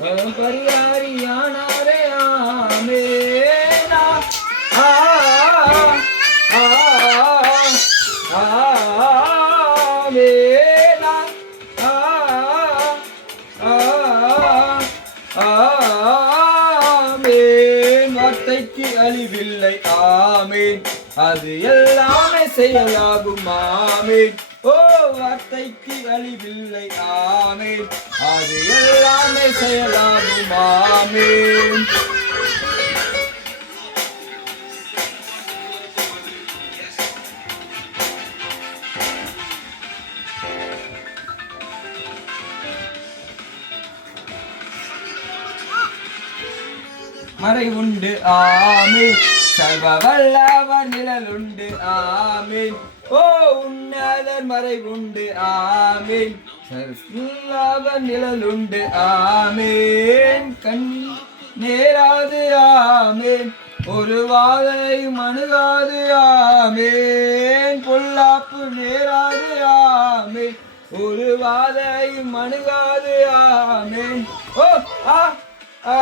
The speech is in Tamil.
பரிகாரியானாரே ஆமேனா ஆமேனா ஆமேன் வார்த்தைக்கு அழிவில்லை ஆமேன் அது எல்லாமே செயலாகும் ஆமேன் ஓ வார்த்தைக்கு அழிவில்லை ஆமேன் அது எல்லாமே செயலாகும் ஆமேன் மறை உண்டு ஆமீன் சர்வ வல்லவர் நிழல் உண்டு ஆமீன் ஓ உன்னதர் மறை உண்டு ஆமீன் சர்வவர் நிழல் உண்டு ஆமீன் கண் நேராது ஆமீன் ஒரு வாதையும் அணுகாது ஆமீன் பொல்லாப்பு நேராது ஆமீன் ஒரு வாதையும் அணுகாது ஆமீன் ஓ ஆ ஆ